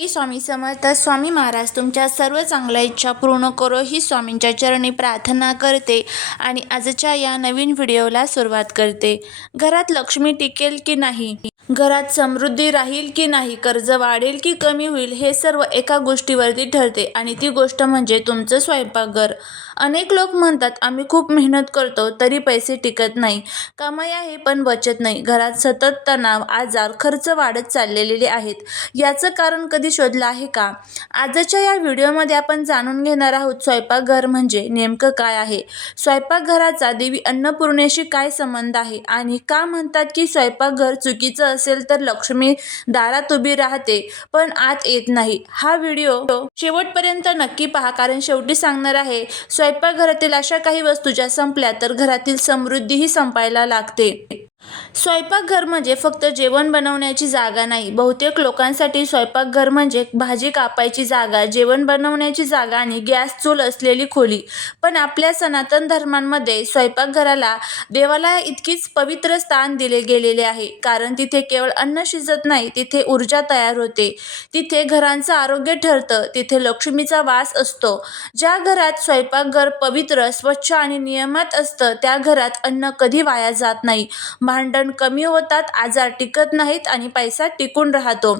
श्री स्वामी समर्थ. स्वामी महाराज तुमच्या सर्व चांगल्या इच्छा पूर्ण करो ही स्वामींच्या चरणी प्रार्थना करते आणि आजच्या या नवीन व्हिडिओला सुरुवात करते. घरात लक्ष्मी टिकेल की नाही, घरात समृद्धी राहील की नाही, कर्ज वाढेल की कमी होईल, हे सर्व एका गोष्टीवरती ठरते आणि ती गोष्ट म्हणजे तुमचं स्वयंपाकघर. अनेक लोक म्हणतात आम्ही खूप मेहनत करतो तरी पैसे टिकत नाही, कमाई आहे पण बचत नाही, घरात सतत तणाव, आजार, खर्च वाढत चाललेले आहेत. याचं कारण कधी शोधलं आहे का? आजच्या या व्हिडिओमध्ये आपण जाणून घेणार आहोत स्वयंपाकघर म्हणजे नेमकं काय आहे, स्वयंपाकघराचा देवी अन्नपूर्णेशी काय संबंध आहे आणि का म्हणतात की स्वयंपाकघर चुकीचं असेल तर लक्ष्मी दारात उभी राहते पण आत येत नाही. हा व्हिडिओ शेवटपर्यंत नक्की पहा, कारण शेवटी सांगणार आहे स्वयंपाकघरातील अशा काही वस्तू ज्या संपल्या तर घरातील समृद्धीही संपायला लागते. स्वयंपाकघर म्हणजे फक्त जेवण बनवण्याची जागा नाही. बहुतेक लोकांसाठी स्वयंपाकघर म्हणजे भाजी कापायची जागा, जेवण बनवण्याची जागा आणि गॅस चूल असलेली खोली. पण आपल्या सनातन धर्मांमध्ये स्वयंपाकघराला देवाला इतकीच पवित्र स्थान दिले गेलेले आहे, कारण तिथे केवळ अन्न शिजत नाही, तिथे ऊर्जा तयार होते, तिथे घरांचं आरोग्य ठरतं, तिथे लक्ष्मीचा वास असतो. ज्या घरात स्वयंपाकघर पवित्र, स्वच्छ आणि नियमात असतं त्या घरात अन्न कधी वाया जात नाही, भांडण कमी होतात, आजार टिकत नाहीत आणि पैसा टिकून राहतो.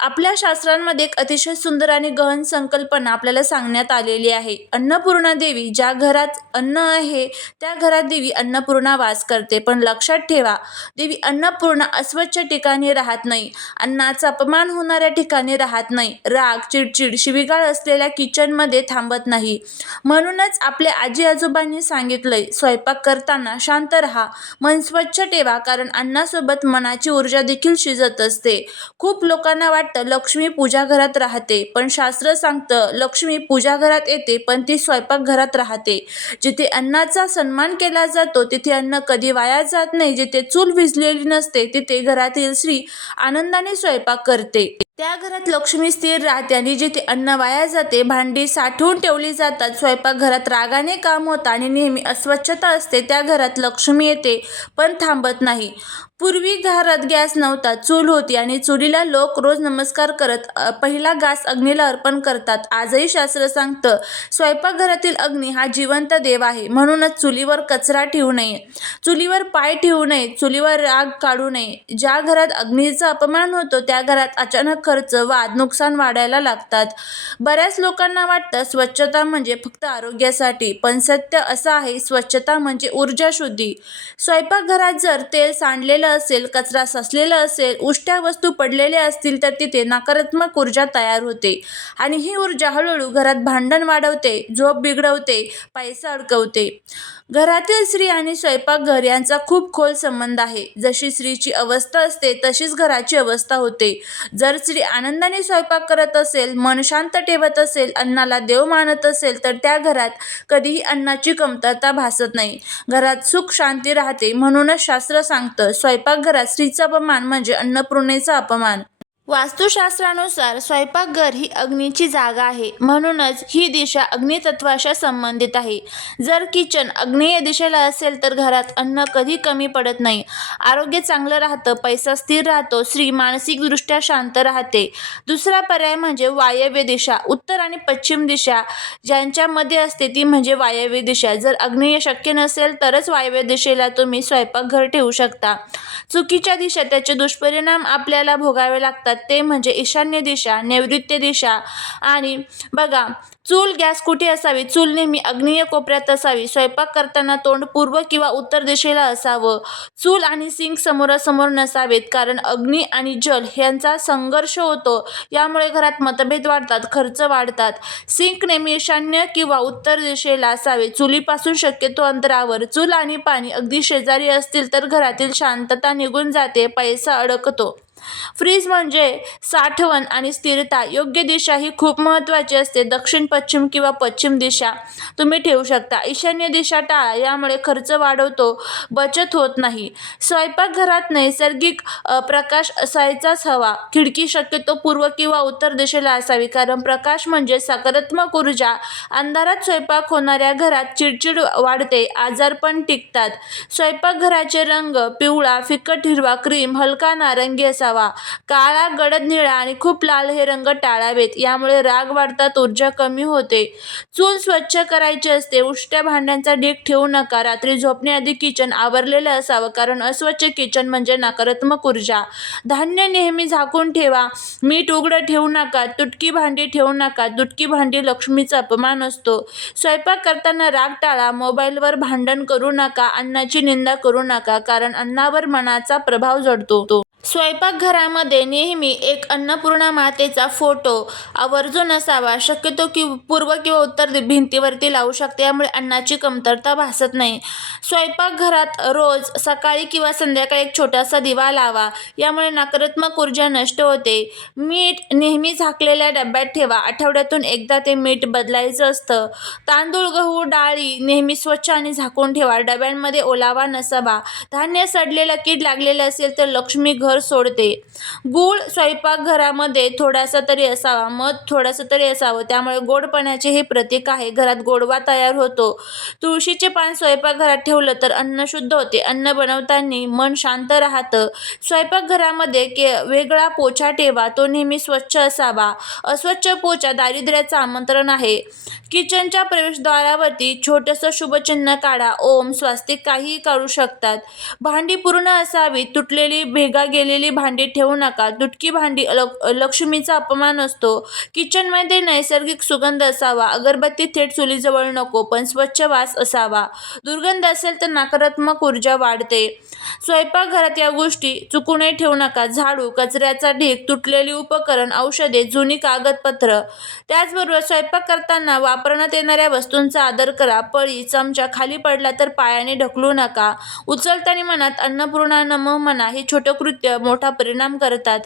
आपल्या शास्त्रांमध्ये एक अतिशय सुंदर आणि गहन संकल्पना आपल्याला सांगण्यात आलेली आहे. अन्नपूर्णा देवी. ज्या घरात अन्न आहे त्या घरात देवी अन्नपूर्णा वास करते. पण लक्षात ठेवा, देवी अन्नपूर्णा अस्वच्छ ठिकाणी राहत नाही, अन्नाचा अपमान होणाऱ्या ठिकाणी राहत नाही, राग, चिडचिड, शिवीगाळ असलेल्या किचनमध्ये थांबत नाही. म्हणूनच आपल्या आजी आजोबांनी सांगितलंय, स्वयंपाक करताना शांत राहा, मन स्वच्छ ठेवा, कारण अन्नासोबत मनाची ऊर्जा देखील शिजत असते. खूप लोकांना वाटतं लक्ष्मी पूजा घरात राहते, पण शास्त्र सांगतं लक्ष्मी पूजा घरात येते पण ती स्वयंपाकघरात राहते. जिथे अन्नाचा सन्मान केला जातो तिथे अन्न कधी वाया जात नाही. जिथे चूल विझलेली नसते तिथे घरातील स्त्री आनंदाने स्वयंपाक करते. त्या घरात लक्ष्मी स्थिर राहते आणि जिथे अन्न वाया जाते, भांडी साठवून ठेवली जातात, स्वयंपाकघरात रागाने काम होतं आणि नेहमी अस्वच्छता असते, त्या घरात लक्ष्मी येते पण थांबत नाही. पूर्वी घरात गॅस नव्हता, चूल होती आणि चुलीला लोक रोज नमस्कार करत पहिला घास अग्नीला अर्पण करतात. आजही शास्त्र सांगतं स्वयंपाकघरातील अग्नी हा जिवंत देव आहे. म्हणूनच चुलीवर कचरा ठेवू नये, चुलीवर पाय ठेवू नये, चुलीवर राग काढू नये. ज्या घरात अग्नीचा अपमान होतो त्या घरात अचानक खर्च, वाद, नुकसान वाढायला लागतात. बऱ्याच लोकांना वाटतं स्वच्छता म्हणजे फक्त आरोग्यासाठी, पण सत्य असं आहे स्वच्छता म्हणजे ऊर्जा शुद्धी. स्वयंपाकघरात जर तेल सांडलेलं असेल, कचरा साचलेला असेल, उष्ट्या वस्तू पडलेल्या असतील तर तिथे नकारात्मक ऊर्जा तयार होते आणि ही ऊर्जा हळूहळू घरात भांडण वाढवते, झोप बिघडवते, पैसा अडकवते. घरातील स्त्री आणि स्वयंपाकघर यांचा खूप खोल संबंध आहे. जशी स्त्रीची अवस्था असते तशीच घराची अवस्था होते. जर स्त्री आनंदाने स्वयंपाक करत असेल, मन शांत ठेवत असेल, अन्नाला देव मानत असेल तर त्या घरात कधीही अन्नाची कमतरता भासत नाही, घरात सुख शांती राहते. म्हणूनच शास्त्र सांगतं स्वयंपाकघरात स्त्रीचा अपमान म्हणजे अन्नपूर्णेचा अपमान. वास्तुशास्त्रानुसार स्वयंपाकघर ही अग्नीची जागा आहे, म्हणूनच ही दिशा अग्नितत्वाशी संबंधित आहे. जर किचन आग्नेय दिशेला असेल तर घरात अन्न कधी कमी पडत नाही, आरोग्य चांगलं राहतं, पैसा स्थिर राहतो, स्त्री मानसिकदृष्ट्या शांत राहते. दुसरा पर्याय म्हणजे वायव्य दिशा. उत्तर आणि पश्चिम दिशा ज्यांच्यामध्ये असते ती म्हणजे वायव्य दिशा. जर आग्नेय शक्य नसेल तरच वायव्य दिशेला तुम्ही स्वयंपाकघर ठेवू शकता. चुकीच्या दिशा, त्याचे दुष्परिणाम आपल्याला भोगावे लागतात, ते म्हणजे ईशान्य दिशा, नैऋत्य दिशा. आणि बघा, चूल, गॅस कुठे असावी? चूल नेहमी आग्नेय कोपऱ्यात असावी. स्वयंपाक करताना तोंड पूर्व किंवा उत्तर दिशेला असावं. चूल आणि सिंक समोरासमोर नसावेत, कारण अग्नी आणि जल यांचा संघर्ष होतो, यामुळे घरात मतभेद वाढतात, खर्च वाढतात. सिंक नेहमी ईशान्य किंवा उत्तर दिशेला असावे, चुलीपासून शक्यतो अंतरावर. चूल आणि पाणी अगदी शेजारी असतील तर घरातील शांतता निघून जाते, पैसा अडकतो. फ्रीज म्हणजे साठवण आणि स्थिरता. योग्य दिशा ही खूप महत्त्वाची असते. दक्षिण, पश्चिम किंवा पश्चिम दिशा तुम्ही ठेवू शकता. ईशान्य दिशा टाळा, यामुळे खर्च वाढवतो, बचत होत नाही. स्वयंपाकघरात नैसर्गिक प्रकाश असायचाच हवा. खिडकी शक्यतो पूर्व किंवा उत्तर दिशेला असावी, कारण प्रकाश म्हणजे सकारात्मक ऊर्जा. अंधारात स्वयंपाक होणाऱ्या घरात चिडचिड वाढते, आजारपण टिकतात. स्वयंपाकघराचे रंग पिवळा, फिकट हिरवा, क्रीम, हलका नारंगी असावा. नसावा. काळा, गडद निळा आणि खूप लाल हे रंग टाळावेत. यामुळे राग वाढतात, ऊर्जा कमी होते. चूल स्वच्छ करायची असते. उष्ट्या भांड्यांचा ढीग ठेवू नका. रात्री झोपण्याआधी किचन आवरलेलं असावं, कारण अस्वच्छ किचन म्हणजे नकारात्मक ऊर्जा. धान्य नेहमी झाकून ठेवा. मीठ उघडं ठेवू नका. तुटकी भांडी ठेवू नका. तुटकी भांडी लक्ष्मीचा अपमान असतो. स्वयंपाक करताना राग टाळा. मोबाईलवर भांडण करू नका. अन्नाची निंदा करू नका, कारण अन्नावर मनाचा प्रभाव जडतो. स्वयंपाकघरामध्ये नेहमी एक अन्नपूर्णा मातेचा फोटो आवर्जून असावा. शक्यतो पूर्व किंवा उत्तर भिंतीवरती लावू शकते. यामुळे अन्नाची कमतरता भासत नाही. स्वयंपाकघरात रोज सकाळी किंवा संध्याकाळी एक छोटासा दिवा लावा. यामुळे नकारात्मक ऊर्जा नष्ट होते. मीठ नेहमी झाकलेल्या डब्यात ठेवा. आठवड्यातून एकदा ते मीठ बदलायचं असतं. तांदूळ, गहू, डाळी नेहमी स्वच्छ आणि झाकून ठेवा. डब्यांमध्ये ओलावा नसावा. धान्य सडलेलं, कीड लागलेलं असेल तर लक्ष्मी घर सोडते. गूळ स्वयंपाकघरामध्ये थोडासा तरी असावा. मध थोडंसं तरी असावं. त्यामुळे गोडपणाचे हे प्रतीक आहे. घरात गोडवा तयार होतो. तुळशीचे पान स्वयंपाकघरात ठेवलं तर अन्न शुद्ध होते. अन्न बनवताना मन शांत राहतं. स्वयंपाकघरामध्ये वेगळा पोछा ठेवा. तो नेहमी स्वच्छ असावा. अस्वच्छ पोछा दारिद्र्याचं आमंत्रण आहे. किचनच्या प्रवेशद्वारावरती छोटंसं शुभचिन्ह काढा. ओम, स्वास्तिक काहीही काढू शकतात. भांडी पूर्ण असावी. तुटलेली, भेगा गेलेली भांडी ठेवू नका. तुटकी भांडी लक्ष्मीचा अपमान असतो. किचनमध्ये नैसर्गिक सुगंध असावा. अगरबत्ती थेट चुलीजवळ नको, पण स्वच्छ वास असावा. दुर्गंध असेल तर नकारात्मक ऊर्जा वाढते. स्वयंपाकघरात या गोष्टी चुकूनही ठेवू नका. झाडू, कचऱ्याचा ढीग, तुटलेली उपकरण, औषधे, जुनी कागदपत्र. त्याचबरोबर स्वयंपाक करताना वापरण्यात येणाऱ्या वस्तूंचा आदर करा. पळी, चमचा खाली पडला तर पायाने ढकलू नका. उचलताना मनात अन्नपूर्णा नमः म्हणा. हे छोटं कृत्य मोठा परिणाम करतात.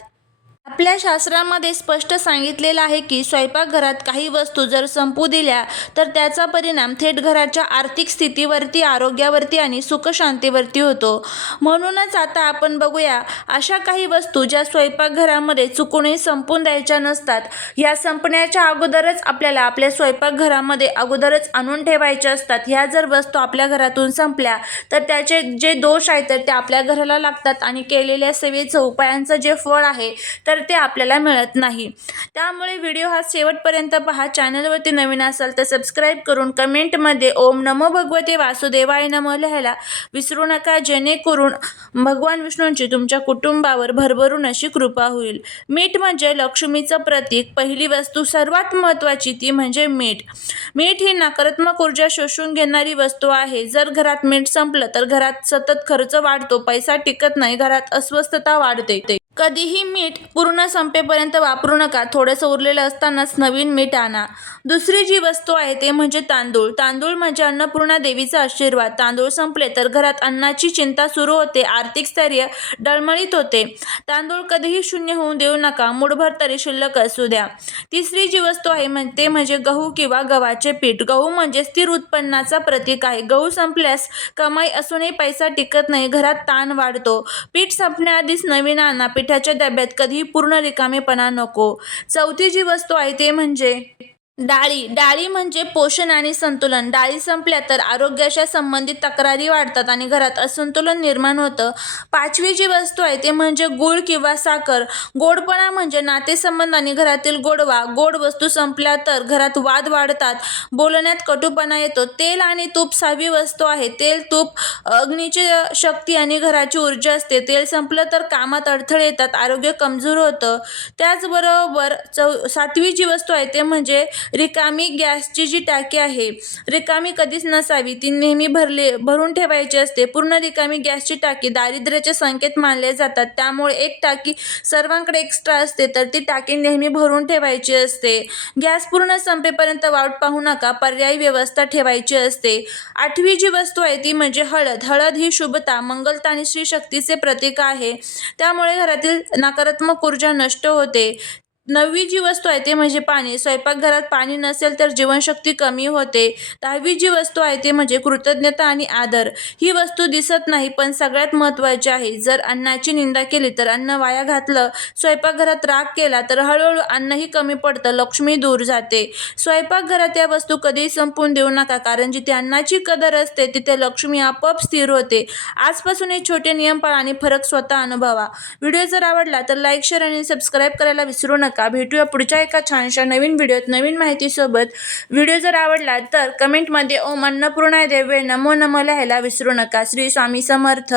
आपल्या शास्त्रामध्ये स्पष्ट सांगितलेलं आहे की स्वयंपाकघरात काही वस्तू जर संपू दिल्या तर त्याचा परिणाम थेट घराच्या आर्थिक स्थितीवरती, आरोग्यावरती आणि सुखशांतीवरती होतो. म्हणूनच आता आपण बघूया अशा काही वस्तू ज्या स्वयंपाकघरामध्ये चुकूनही संपून द्यायच्या नसतात. या संपण्याच्या अगोदरच आपल्याला आपल्या स्वयंपाकघरामध्ये अगोदरच आणून ठेवायच्या असतात. ह्या जर वस्तू आपल्या घरातून संपल्या तर त्याचे जे दोष आहेत तर ते आपल्या घराला लागतात आणि केलेल्या सेवेचं, उपायांचं जे फळ आहे तर ते आपल्याला मिळत नाही. त्यामुळे व्हिडिओ हा शेवटपर्यंत पहा. चॅनलवरती नवीन असाल तर सबस्क्राईब करून कमेंटमध्ये ओम नमो भगवते वासुदेवाय नमः लिहायला विसरू नका, जेणेकरून भगवान विष्णूंची तुमच्या कुटुंबावर भरभरून अशी कृपा होईल. मीठ म्हणजे लक्ष्मीचं प्रतीक. पहिली वस्तू सर्वात महत्त्वाची ती म्हणजे मीठ. मीठ ही नकारात्मक ऊर्जा शोषून घेणारी वस्तू आहे. जर घरात मीठ संपलं तर घरात सतत खर्च वाढतो, पैसा टिकत नाही, घरात अस्वस्थता वाढते. कधीही मीठ पूर्ण संपेपर्यंत वापरू नका. थोडंसं उरलेलं असतानाच नवीन मीठ आणा. दुसरी जी वस्तू आहे ते म्हणजे तांदूळ. तांदूळ म्हणजे अन्नपूर्णा देवीचा आशीर्वाद. तांदूळ संपले तर घरात अन्नाची चिंता सुरू होते, आर्थिक स्थैर्य डळमळीत होते. तांदूळ कधीही शून्य होऊन देऊ नका. मुठभर तरी शिल्लक असू द्या. तिसरी जी वस्तू आहे ते म्हणजे गहू किंवा गव्हाचे पीठ. गहू म्हणजे स्थिर उत्पन्नाचा प्रतीक आहे. गहू संपल्यास कमाई असूनही पैसा टिकत नाही, घरात ताण वाढतो. पीठ संपण्याआधीच नवीन आणा. पिठाच्या डब्यात कधीही पूर्ण रिकामेपणा नको. चौथी जी वस्तू आहे ते म्हणजे डाळी. डाळी म्हणजे पोषण आणि संतुलन. डाळी संपल्या तर आरोग्याच्या संबंधित तक्रारी वाढतात आणि घरात असंतुलन निर्माण होतं. पाचवी जी वस्तू आहे ते म्हणजे गूळ किंवा साखर. गोडपणा म्हणजे नातेसंबंध आणि घरातील गोडवा. गोड वस्तू संपल्या तर घरात वाद वाढतात, बोलण्यात कटुपणा येतो. तेल आणि तूप सहावी वस्तू आहे. तेल, तूप अग्नीची शक्ती आणि घराची ऊर्जा असते. तेल संपलं तर कामात अडथळे येतात, आरोग्य कमजोर होतं. त्याचबरोबर सातवी जी वस्तू आहे ते म्हणजे रिकामी गॅसची जी टाकी आहे. रिकामी कधीच नसावी, ती नेहमी भरून ठेवायची असते. पूर्ण रिकामी गॅसची टाकी दारिद्र्याचे संकेत मानले जातात. त्यामुळे एक टाकी सर्वांकडे एक्स्ट्रा असते, तर ती टाकी नेहमी भरून ठेवायची असते. गॅस पूर्ण संपेपर्यंत वाट पाहू नका, पर्यायी व्यवस्था ठेवायची असते. आठवी जी वस्तू आहे ती म्हणजे हळद. हळद ही शुभता, मंगलता आणि श्री शक्तीचे प्रतीक आहे. त्यामुळे घरातील नकारात्मक ऊर्जा नष्ट होते. 9वी जी वस्तू आहे ते म्हणजे पाणी. स्वयंपाकघरात पाणी नसेल तर जीवनशक्ती कमी होते. 10वी जी वस्तू आहे ते म्हणजे कृतज्ञता आणि आदर. ही वस्तू दिसत नाही पण सगळ्यात महत्त्वाची आहे. जर अन्नाची निंदा केली तर अन्न वाया घातलं, स्वयंपाकघरात राग केला तर हळूहळू अन्नही कमी पडतं, लक्ष्मी दूर जाते. स्वयंपाकघरात या वस्तू कधीही संपवून देऊ नका, कारण जिथे अन्नाची कदर असते तिथे लक्ष्मी आपोआप स्थिर होते. आजपासून हे छोटे नियम पाळा आणि फरक स्वतः अनुभवा. व्हिडिओ जर आवडला तर लाईक, शेअर आणि सबस्क्राईब करायला विसरू नका. भेटूया पुढच्या एका छानशा नवीन व्हिडिओत नवीन माहितीसोबत. व्हिडिओ जर आवडला तर कमेंटमध्ये ओम अन्नपूर्णाय देवे नमो नमः लिहायला विसरू नका. श्री स्वामी समर्थ.